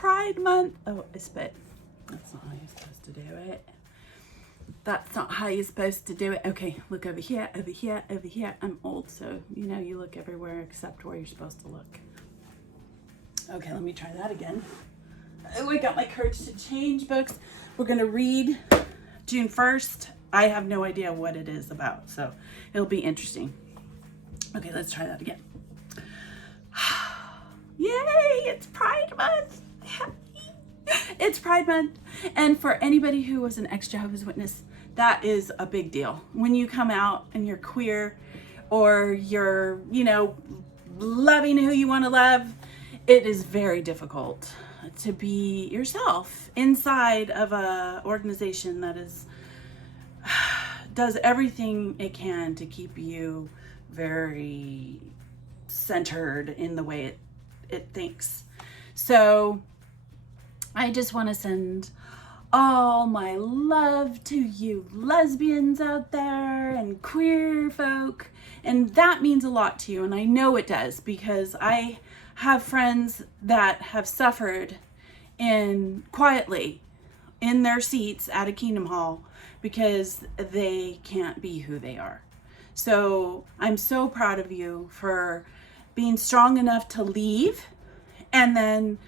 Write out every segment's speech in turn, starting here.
Pride Month. Oh, I spit. That's not how you're supposed to do it. That's not how you're supposed to do it. Okay, look over here, over here, over here. I'm old, so you know you look everywhere except where you're supposed to look. Okay, let me try that again. Oh, I got my courage to change books. We're gonna read June 1st. I have no idea what it is about, so it'll be interesting. Okay, let's try that again. Yay, it's Pride Month. It's Pride Month. And for anybody who was an ex-Jehovah's Witness, that is a big deal. When you come out and you're queer or you're, you know, loving who you want to love, it is very difficult to be yourself inside of a organization that is does everything it can to keep you very centered in the way it thinks. So I just want to send all my love to you lesbians out there and queer folk, and that means a lot to you, and I know it does because I have friends that have suffered quietly in their seats at a Kingdom Hall because they can't be who they are. So I'm so proud of you for being strong enough to leave, and then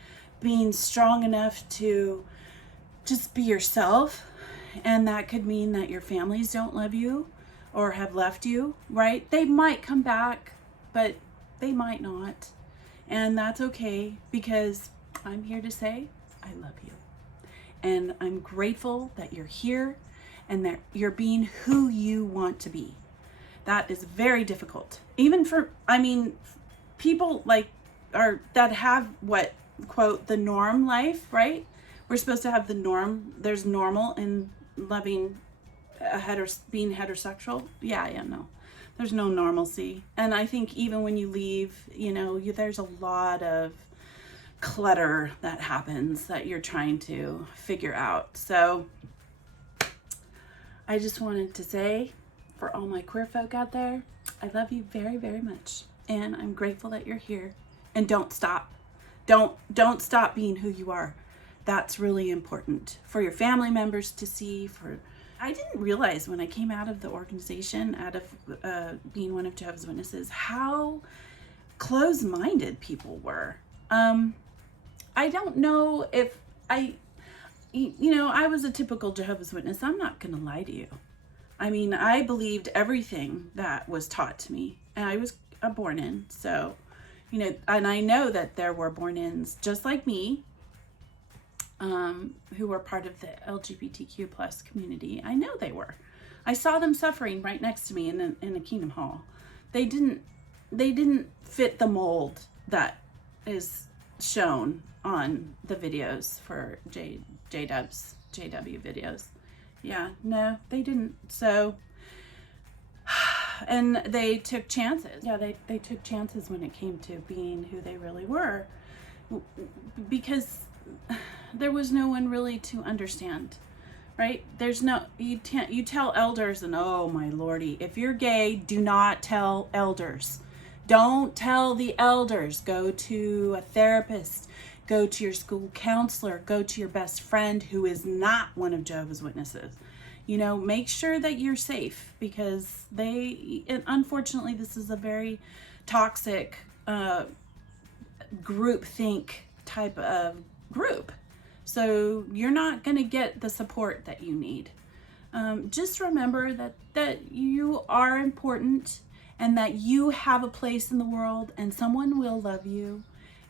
being strong enough to just be yourself. And that could mean that your families don't love you or have left you, right? They might come back, but they might not. And that's okay, because I'm here to say I love you. And I'm grateful that you're here and that you're being who you want to be. That is very difficult. Even for, people that have what, quote, the norm life, right? We're supposed to have the norm. There's normal in loving being heterosexual. No. There's no normalcy. And I think even when you leave, there's a lot of clutter that happens that you're trying to figure out. So I just wanted to say, for all my queer folk out there, I love you very, very much. And I'm grateful that you're here. And don't stop. Don't stop being who you are. That's really important for your family members to see. I didn't realize when I came out of the organization, out of being one of Jehovah's Witnesses, how close-minded people were. I don't know if I was a typical Jehovah's Witness. I'm not going to lie to you. I believed everything that was taught to me, and I was a born-in. So, and I know that there were born-ins just like me, who were part of the LGBTQ plus community. I know they were. I saw them suffering right next to me in a Kingdom Hall. They didn't fit the mold that is shown on the videos for jw videos. Yeah, no, they didn't. So, and they took chances. Yeah, they took chances when it came to being who they really were, because there was no one really to understand, right? You tell elders, and oh my lordy, if you're gay, do not tell elders. Don't tell the elders. Go to a therapist, go to your school counselor, go to your best friend who is not one of Jehovah's Witnesses. Make sure that you're safe, because unfortunately, this is a very toxic groupthink type of group. So you're not going to get the support that you need. Just remember that you are important, and that you have a place in the world, and someone will love you,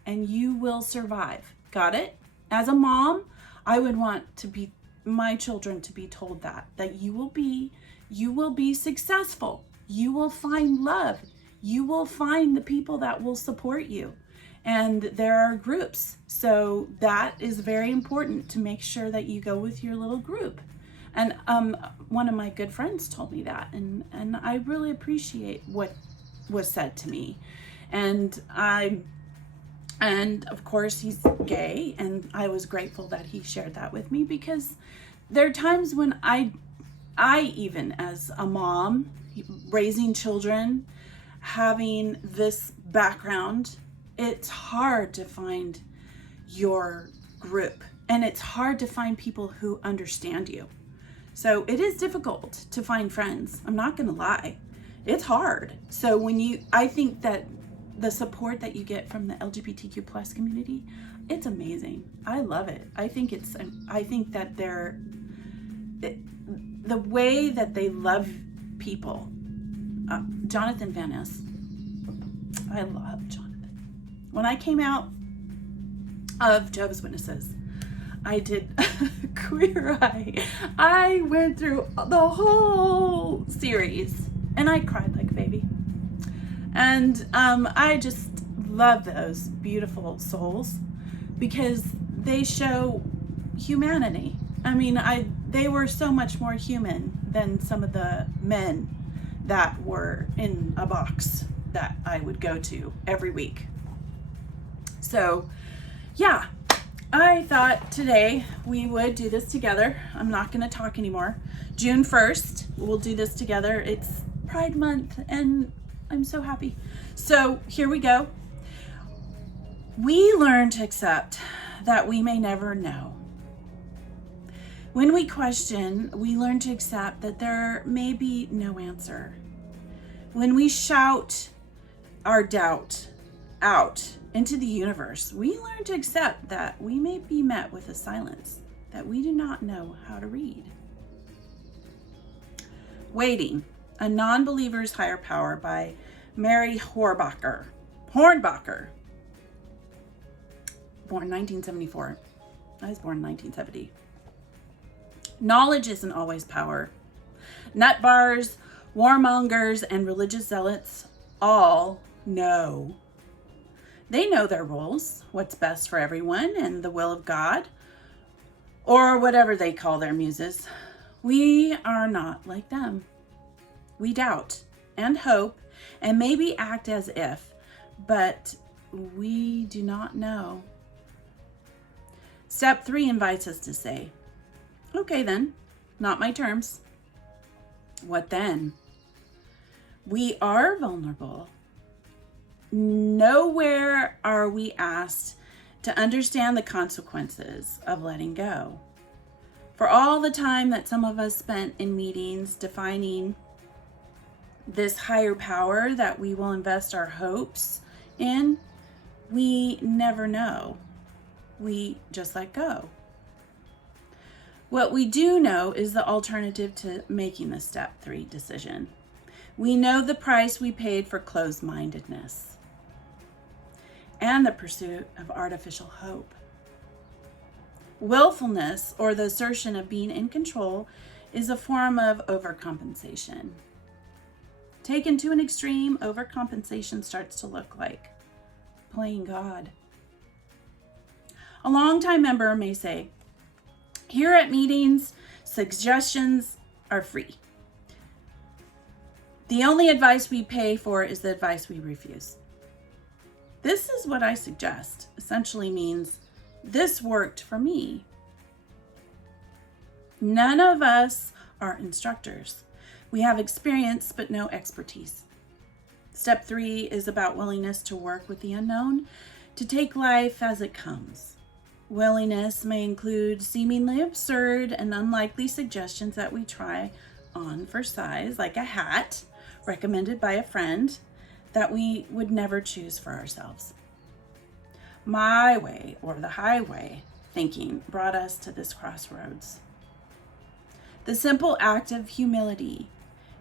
and you will survive. Got it? As a mom, I would want my children to be told that you will be successful. You will find love. You will find the people that will support you. And there are groups. So that is very important, to make sure that you go with your little group. And one of my good friends told me that, and I really appreciate what was said to me. And of course he's gay, and I was grateful that he shared that with me, because there are times when I even as a mom, raising children, having this background, it's hard to find your group, and it's hard to find people who understand you. So it is difficult to find friends. I'm not going to lie. It's hard. So I think that the support that you get from the LGBTQ plus community, it's amazing. I love it. I think that the way that they love people. Jonathan Van Ness. I love Jonathan. When I came out of Jehovah's Witnesses, I did Queer Eye. I went through the whole series and I cried like a baby. And I just love those beautiful souls because they show humanity. I mean, they were so much more human than some of the men that were in a box that I would go to every week. So, yeah. I thought today we would do this together. I'm not going to talk anymore. June 1st, we'll do this together. It's Pride Month and I'm so happy. So here we go. We learn to accept that we may never know. When we question, we learn to accept that there may be no answer. When we shout our doubt out into the universe, we learn to accept that we may be met with a silence that we do not know how to read. Waiting, a non-believer's higher power by Mary Hornbacher. Born 1974. I was born in 1970. Knowledge isn't always power. Nut bars, warmongers, and religious zealots all know. They know their roles, what's best for everyone, and the will of God, or whatever they call their muses. We are not like them. We doubt and hope and maybe act as if, but we do not know. Step 3 invites us to say, okay then, not my terms. What then? We are vulnerable. Nowhere are we asked to understand the consequences of letting go. For all the time that some of us spent in meetings defining this higher power that we will invest our hopes in, we never know. We just let go. What we do know is the alternative to making the step 3 decision. We know the price we paid for closed-mindedness and the pursuit of artificial hope. Willfulness, or the assertion of being in control, is a form of overcompensation. Taken to an extreme, overcompensation starts to look like playing God. A longtime member may say, here at meetings, suggestions are free. The only advice we pay for is the advice we refuse. This is what I suggest essentially means this worked for me. None of us are instructors. We have experience, but no expertise. Step 3 is about willingness to work with the unknown, to take life as it comes. Willingness may include seemingly absurd and unlikely suggestions that we try on for size, like a hat recommended by a friend that we would never choose for ourselves. My way, or the highway, thinking brought us to this crossroads. The simple act of humility,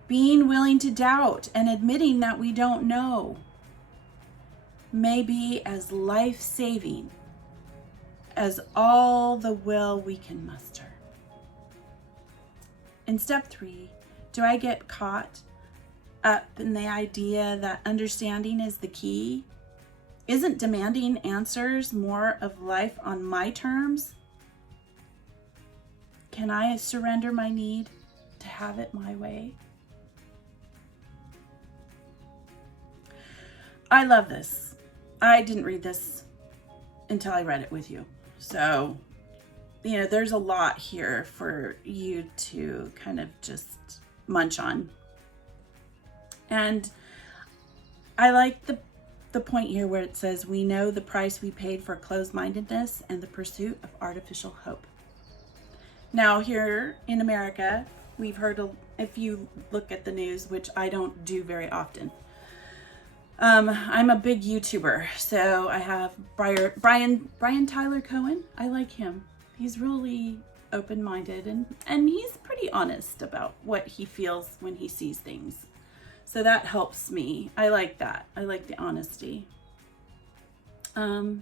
being willing to doubt and admitting that we don't know, may be as life-saving as all the will we can muster. In step 3, do I get caught up in the idea that understanding is the key? Isn't demanding answers more of life on my terms? Can I surrender my need to have it my way? I love this. I didn't read this until I read it with you. So, there's a lot here for you to kind of just munch on. And I like the the point here where it says, we know the price we paid for closed-mindedness and the pursuit of artificial hope. Now, here in America, we've heard, if you look at the news, which I don't do very often, I'm a big YouTuber, so I have Brian Tyler Cohen. I like him. He's really open-minded, and he's pretty honest about what he feels when he sees things. So that helps me. I like that. I like the honesty. The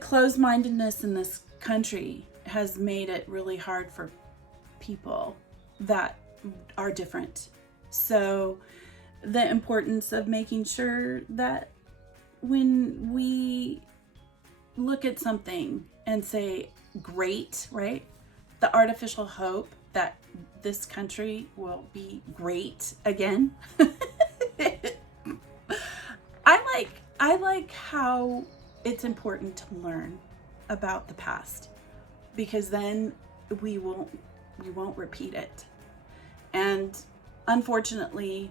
closed-mindedness in this country has made it really hard for people that are different. So the importance of making sure that when we look at something and say, great, right? The artificial hope that this country will be great again. I like how it's important to learn about the past, because then we won't repeat it. And unfortunately,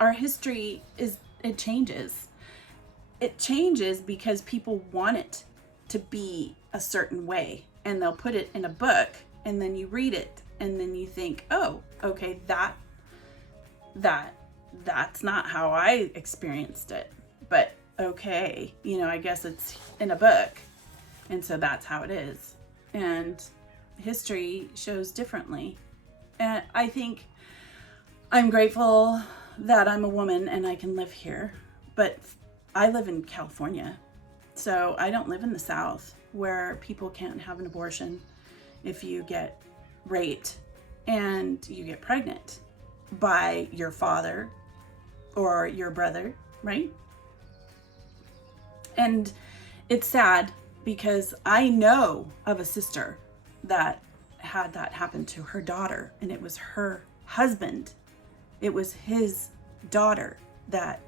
our history it changes. It changes because people want it to be a certain way, and they'll put it in a book, and then you read it, and then you think, oh, okay, that's not how I experienced it, but okay, I guess it's in a book, and so that's how it is. And history shows differently. And I think I'm grateful that I'm a woman and I can live here, but I live in California, so I don't live in the South, where people can't have an abortion if you get raped and you get pregnant by your father or your brother, right? And it's sad because I know of a sister that had that happen to her daughter, and it was her husband. It was his daughter that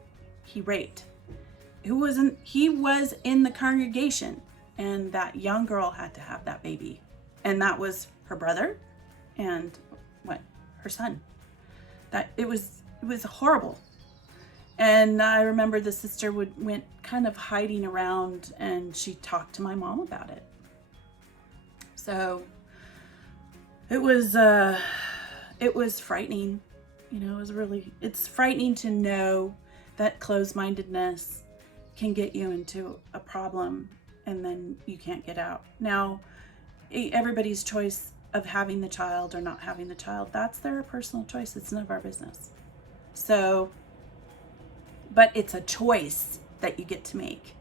he raped. He was in the congregation, and that young girl had to have that baby. And that was her brother and her son. That it was horrible. And I remember the sister went kind of hiding around, and she talked to my mom about it. So it was frightening. It's frightening to know that closed-mindedness can get you into a problem and then you can't get out. Now, everybody's choice of having the child or not having the child, that's their personal choice. It's none of our business. So, but it's a choice that you get to make.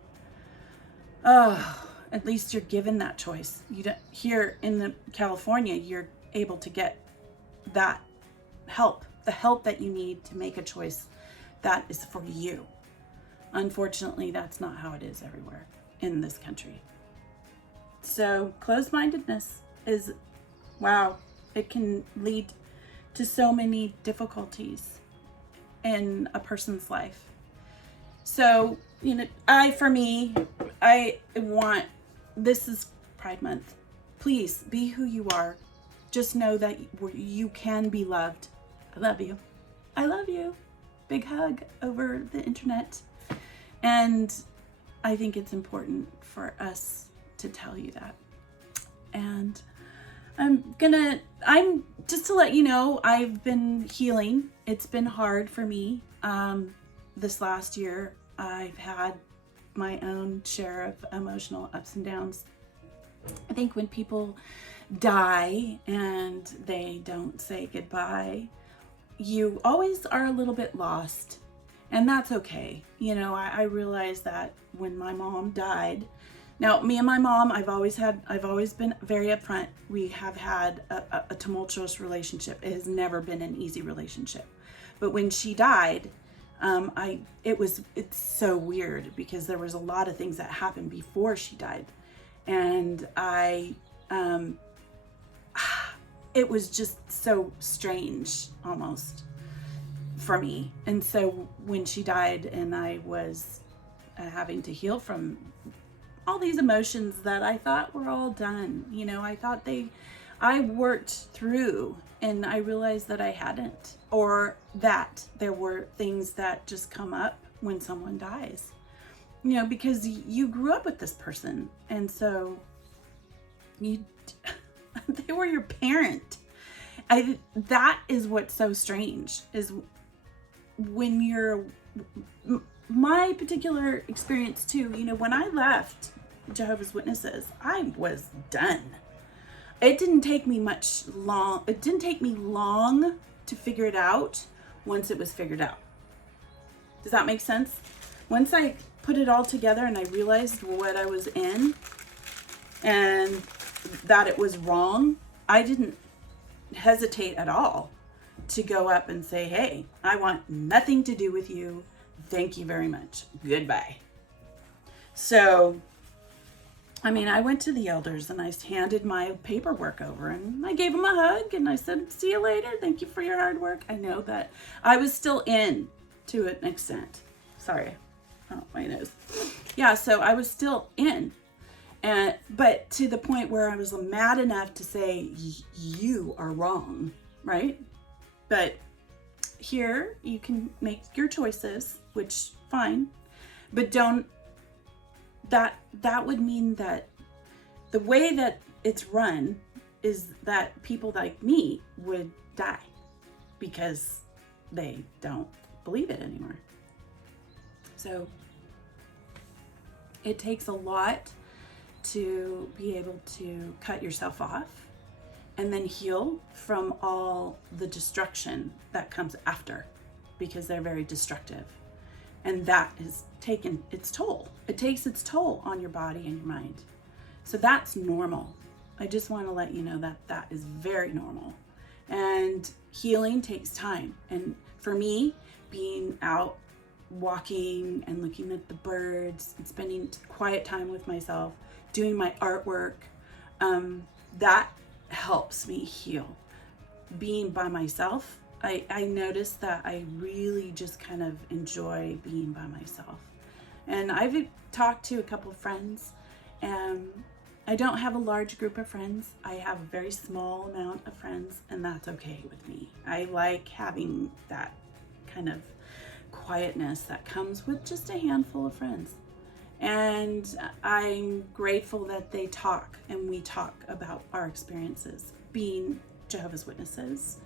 Oh, at least you're given that choice. Here in California, you're able to get that help, the help that you need to make a choice that is for you. Unfortunately, that's not how it is everywhere in this country. So closed-mindedness is, wow, it can lead to so many difficulties in a person's life. So, this is Pride Month. Please be who you are. Just know that you can be loved. I love you. I love you. Big hug over the internet. And I think it's important for us to tell you that. And I'm just to let you know, I've been healing. It's been hard for me. This last year, I've had my own share of emotional ups and downs. I think when people die and they don't say goodbye, you always are a little bit lost, and that's okay. I realized that when my mom died. Now, me and my mom, I've always been very upfront. We have had a tumultuous relationship. It has never been an easy relationship. But when she died, it's so weird because there was a lot of things that happened before she died. And it was just so strange almost for me. And so when she died and I was having to heal from all these emotions that I thought were all done, I worked through and I realized that I hadn't, or that there were things that just come up when someone dies, you know, because you grew up with this person, and so they were your parent. That is what's so strange, is when you're, my particular experience too, you know, when I left Jehovah's Witnesses, I was done. It didn't take me long to figure it out once it was figured out. Does that make sense? Once I put it all together and I realized what I was in and that it was wrong, I didn't hesitate at all to go up and say, hey, I want nothing to do with you. Thank you very much. Goodbye. So, I mean, I went to the elders and I handed my paperwork over and I gave them a hug and I said, see you later. Thank you for your hard work. I know that I was still in to an extent. Sorry. Oh, my nose. Yeah, so I was still in. But to the point where I was mad enough to say, you are wrong, right? But here you can make your choices, which fine, but don't, that would mean that the way that it's run is that people like me would die because they don't believe it anymore. So it takes a lot to be able to cut yourself off and then heal from all the destruction that comes after, because they're very destructive. And that has taken its toll. It takes its toll on your body and your mind. So that's normal. I just want to let you know that that is very normal. And healing takes time. And for me, being out walking and looking at the birds and spending quiet time with myself, doing my artwork, that helps me heal. Being by myself, I noticed that I really just kind of enjoy being by myself. And I've talked to a couple of friends, and I don't have a large group of friends. I have a very small amount of friends, and that's okay with me. I like having that kind of quietness that comes with just a handful of friends. And I'm grateful that they talk and we talk about our experiences being Jehovah's Witnesses,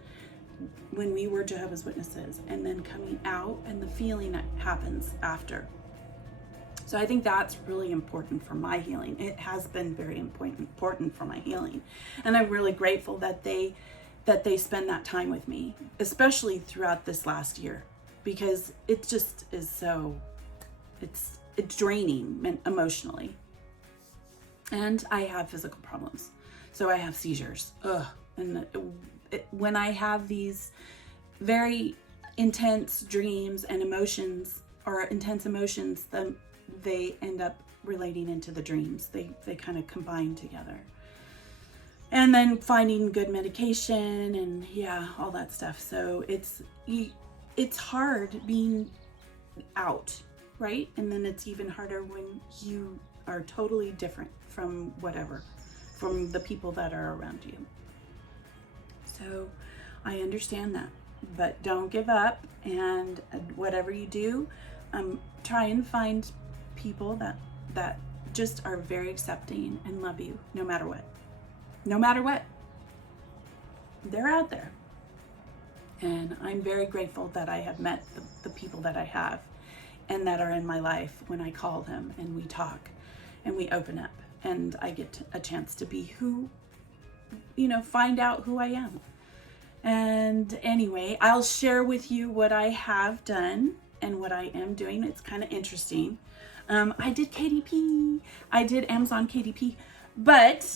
when we were Jehovah's Witnesses, and then coming out and the feeling that happens after. So I think that's really important for my healing. It has been very important for my healing. And I'm really grateful that they spend that time with me, especially throughout this last year, because it just is so, it's draining emotionally. And I have physical problems. So I have seizures. And when I have these very intense dreams and emotions, or intense emotions, then they end up relating into the dreams. They kind of combine together. And then finding good medication and all that stuff. So it's hard being out, right? And then it's even harder when you are totally different from from the people that are around you. So I understand that, but don't give up. And whatever you do, try and find people that just are very accepting and love you no matter what. No matter what. They're out there. And I'm very grateful that I have met the people that I have and that are in my life when I call them and we talk and we open up and I get a chance to be find out who I am. And anyway, I'll share with you what I have done and what I am doing. It's kind of interesting. I did KDP. I did Amazon KDP, but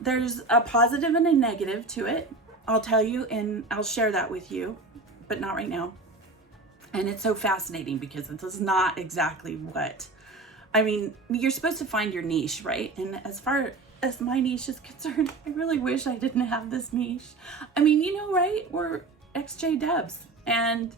there's a positive and a negative to it. I'll tell you, and I'll share that with you, but not right now. And it's so fascinating because it is not exactly you're supposed to find your niche, right? And as far as my niche is concerned, I really wish I didn't have this niche. Right? We're ExJWs, and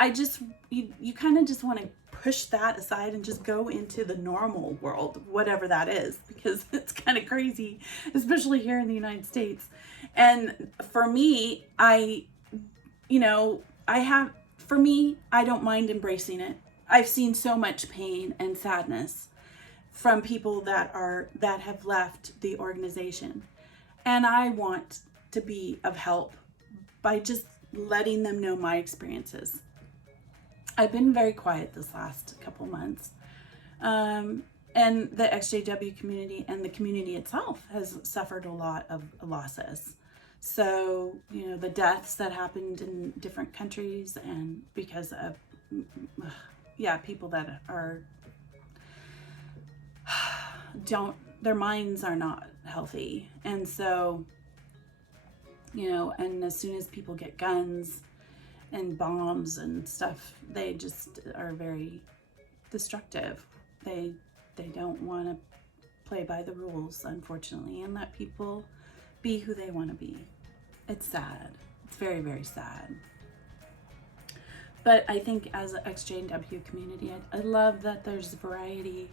you kind of just want to push that aside and just go into the normal world, whatever that is, because it's kind of crazy, especially here in the United States. And for me, I don't mind embracing it. I've seen so much pain and sadness from people that have left the organization. And I want to be of help by just letting them know my experiences. I've been very quiet this last couple months. And the ExJW community and the community itself has suffered a lot of losses. So, the deaths that happened in different countries, and because of, people that their minds are not healthy. And so, and as soon as people get guns and bombs and stuff, they just are very destructive. They don't want to play by the rules, unfortunately, and let people be who they want to be. It's sad. It's very, very sad. But I think as an ExJW community, I love that there's variety.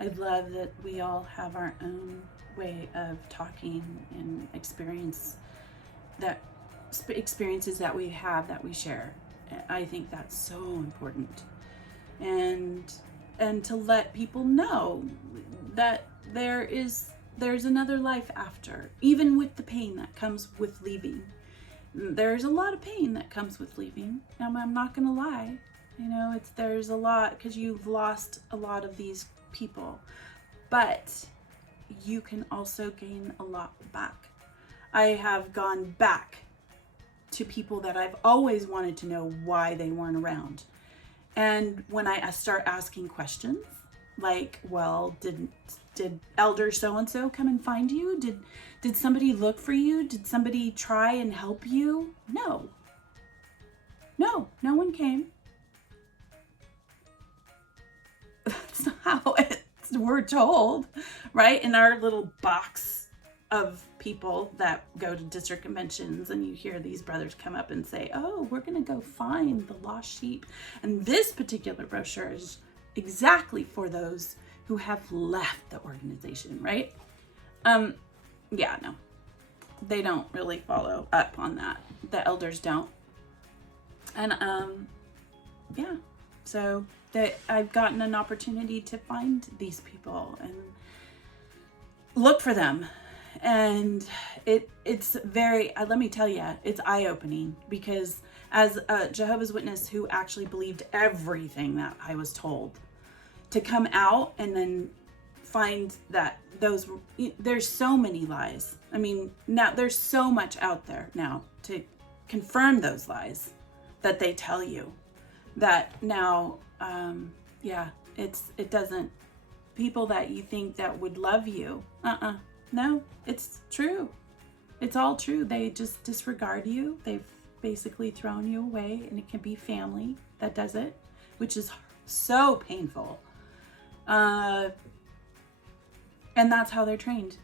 I love that we all have our own way of talking and experiences that we have, that we share. I think that's so important. And to let people know that there's another life after, even with the pain that comes with leaving. There's a lot of pain that comes with leaving. I'm not gonna lie, there's a lot, because you've lost a lot of these people, but you can also gain a lot back. I have gone back to people that I've always wanted to know why they weren't around. And when I start asking questions like, well, did elder so-and-so come and find you? Did somebody look for you? Did somebody try and help you? No one came. That's not how we're told, right? In our little box of people that go to district conventions, and you hear these brothers come up and say, oh, we're gonna go find the lost sheep, and this particular brochure is exactly for those who have left the organization, right? No, they don't really follow up on that. The elders don't. And so I've gotten an opportunity to find these people and look for them. And it's very, let me tell you, it's eye-opening, because as a Jehovah's Witness who actually believed everything that I was told, to come out and then find that there's so many lies. I mean, now there's so much out there now to confirm those lies that they tell you, that now, it doesn't, people that you think that would love you, no, it's true. It's all true. They just disregard you. They've basically thrown you away, and it can be family that does it, which is so painful. And that's how they're trained.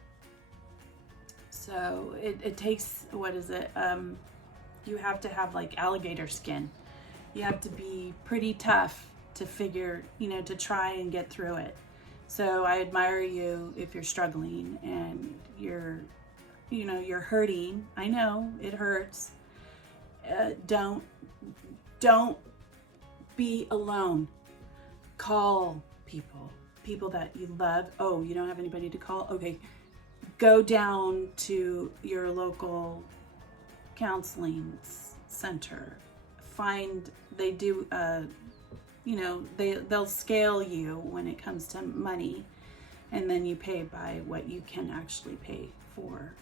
So it takes, what is it? You have to have like alligator skin. You have to be pretty tough to figure, to try and get through it. So I admire you if you're struggling and you're hurting. I know it hurts. Don't be alone. Call people that you love. Oh, you don't have anybody to call? Okay. Go down to your local counseling center. They do, they'll scale you when it comes to money, and then you pay by what you can actually pay for.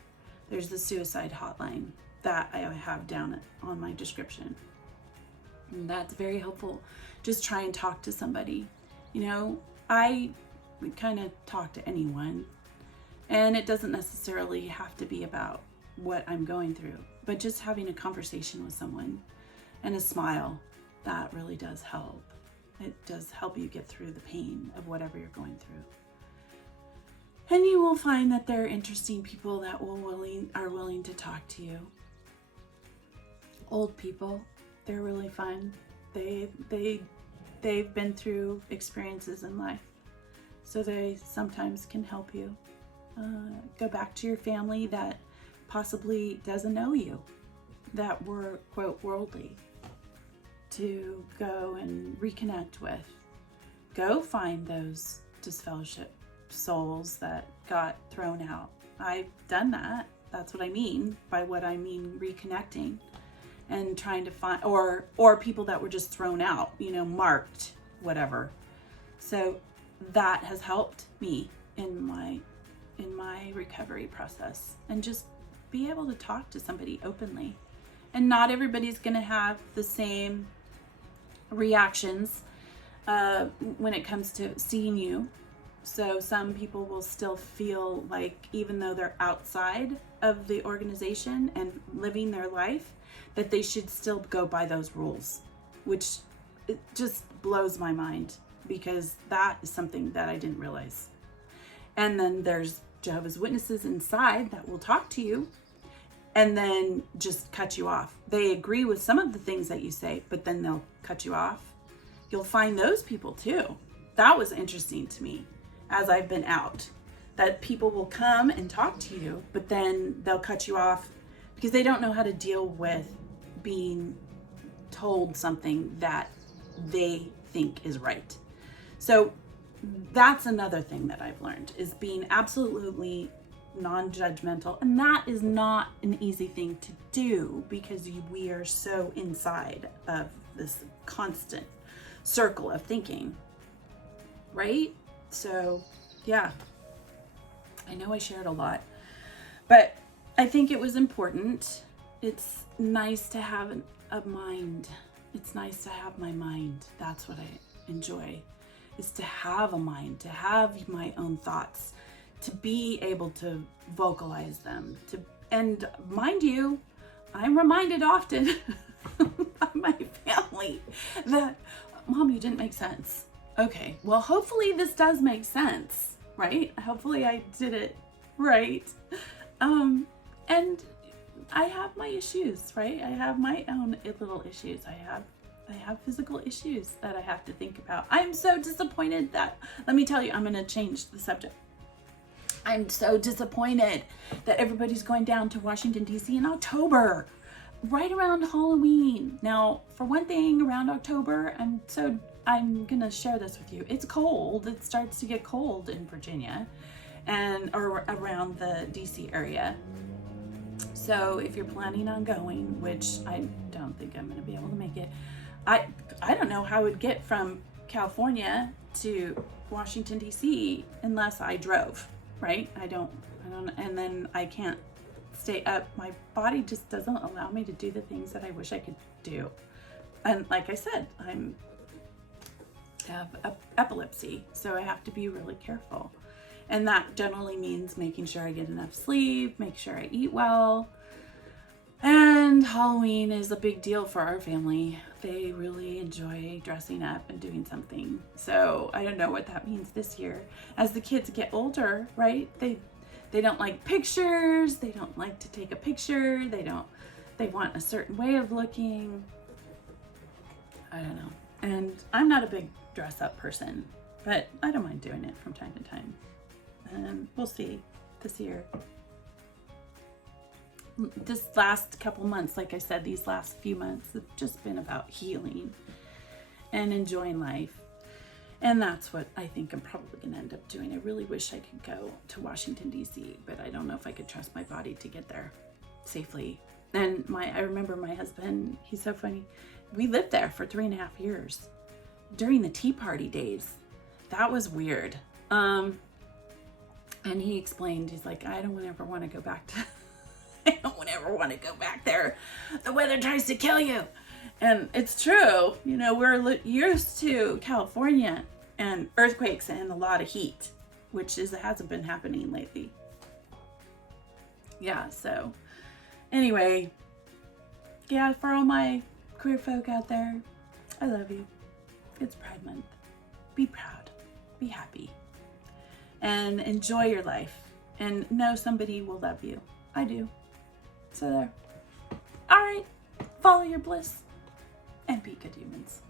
There's the suicide hotline that I have down on my description. And that's very helpful. Just try and talk to somebody. I kind of talk to anyone, and it doesn't necessarily have to be about what I'm going through, but just having a conversation with someone and a smile, that really does help. It does help you get through the pain of whatever you're going through. And you will find that there are interesting people that are willing to talk to you. Old people, they're really fun. They've been through experiences in life, so they sometimes can help you go back to your family that possibly doesn't know you, that were, quote, worldly, to go and reconnect with. Go find those disfellowship souls that got thrown out. I've done that. That's what I mean by what I mean reconnecting, and trying to find, or people that were just thrown out, marked, whatever. So that has helped me in my recovery process, and just be able to talk to somebody openly. And not everybody's going to have the same reactions when it comes to seeing you. So some people will still feel like, even though they're outside of the organization and living their life, that they should still go by those rules, which it just blows my mind, because that is something that I didn't realize. And then there's Jehovah's Witnesses inside that will talk to you and then just cut you off. They agree with some of the things that you say, but then they'll cut you off. You'll find those people too. That was interesting to me as I've been out, that people will come and talk to you, but then they'll cut you off because they don't know how to deal with being told something that they think is right. So that's another thing that I've learned, is being absolutely non-judgmental. And that is not an easy thing to do, because we are so inside of this constant circle of thinking, right? So yeah, I know I shared a lot, but I think it was important. It's nice to have a mind. It's nice to have my mind. That's what I enjoy, is to have a mind, to have my own thoughts, to be able to vocalize them. And mind you, I'm reminded often by my family that, Mom, you didn't make sense. Okay, well, hopefully this does make sense, right? Hopefully I did it right. And I have my issues, right? I have my own little issues. I have physical issues that I have to think about. I'm so disappointed that, let me tell you, I'm going to change the subject. I'm so disappointed that everybody's going down to Washington, D.C. in October, right around Halloween. Now, for one thing, around October, I'm going to share this with you. It's cold. It starts to get cold in Virginia or around the D.C. area. So if you're planning on going, which I don't think I'm going to be able to make it, I don't know how I would get from California to Washington, D.C. unless I drove, right? I don't, and then I can't stay up. My body just doesn't allow me to do the things that I wish I could do. And like I said, I have epilepsy, so I have to be really careful. And that generally means making sure I get enough sleep, make sure I eat well. And Halloween is a big deal for our family. They really enjoy dressing up and doing something. So I don't know what that means this year. As the kids get older, right? They don't like pictures. They don't like to take a picture. They want a certain way of looking. I don't know. And I'm not a big dress up person, but I don't mind doing it from time to time. And we'll see this year. This last couple months, like I said, these last few months have just been about healing and enjoying life. And that's what I think I'm probably going to end up doing. I really wish I could go to Washington, D.C., but I don't know if I could trust my body to get there safely. And I remember my husband, he's so funny. We lived there for 3.5 years during the Tea Party days. That was weird. And he explained, he's like, I don't ever want to go back to, I don't ever want to go back there. The weather tries to kill you. And it's true. You know, we're used to California and earthquakes and a lot of heat, which hasn't been happening lately. Yeah, so anyway, yeah, for all my queer folk out there, I love you. It's Pride Month. Be proud. Be happy. And enjoy your life. And know somebody will love you. I do. So there. All right. Follow your bliss. and be good humans.